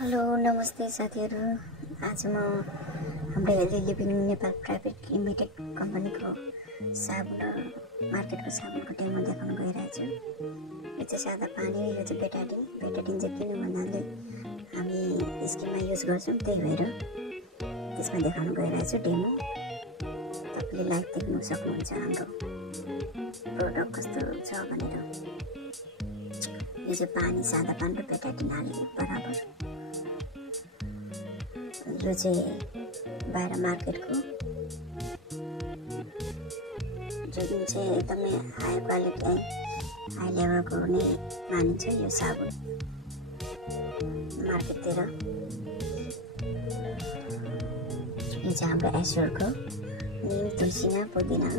Hello नमस्ते साथीहरू। आज म हाम्रो healthy living Nepal private limited कम्पनीको साबुन मार्केटको साबुनको डेमो देखाउन गइरहेको छु। यो चाहिँ सादा पानी, यो चाहिँ बेटाडिन चाहिँ किन भन्नाले हामी स्किनमा युज गर्छौँ, त्यही भएर त्यसमा देखाउन गइरहेको छु डेमो। तपाईँले लाइभ देख्न सक्नुहुन्छ हाम्रो प्रोडक्ट कस्तो छ भनेर। यो चाहिँ पानी, सादा पानी र बेटाडिन हालेको बराबर। यो चाहिँ बाहिर मार्केटको जुन चाहिँ एकदमै हाई क्वालिटी हाई लेभलको नै मानिन्छ यो साबुन मार्केटतिर। यो चाहिँ हाम्रो एस्योरको निम, तुलसी, पुदिना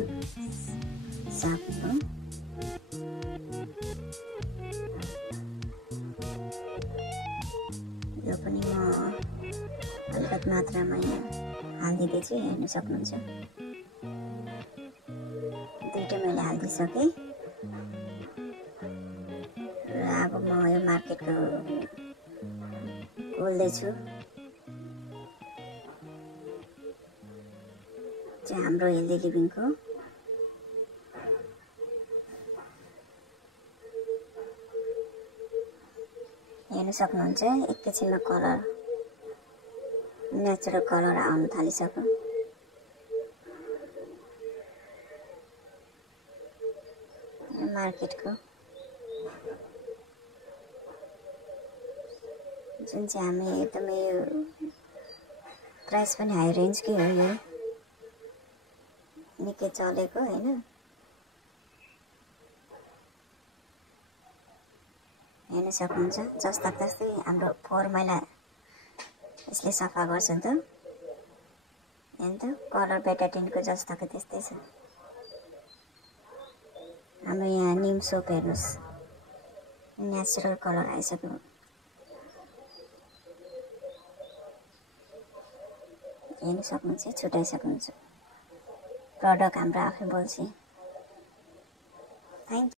साबुन हो। यो पनि म अलिकति मात्रामा यहाँ हालिदिँदैछु, हेर्न सक्नुहुन्छ। दुईवटा मैले हालिदिइसकेँ र अब म यो मार्केटको खोल्दैछु। चाहिँ हाम्रो हेल्दी लिभिङको हेर्न सक्नुहुन्छ। एकैछिनमा कलर, नेचुरल कलर आउन थालिसक्यो। मार्केटको जुन चाहिँ हामी एकदमै प्राइस पनि हाई रेन्जकै हो, यो निकै चलेको होइन। हेर्न सक्नुहुन्छ। जस्ता तस्तै हाम्रो फोहोर मैला यसले सफा गर्छ नि त। हेर्नु त कलर बेटाडिनको जस्ताको त्यस्तै छ। हाम्रो यहाँ निम सोप हेर्नुहोस्, नेचुरल कलर आइसक्यो। हेर्न सक्नुहुन्छ, छुट्याइसक्नुहुन्छ। प्रडक्ट हाम्रो आफै बोल्छ। Thank you.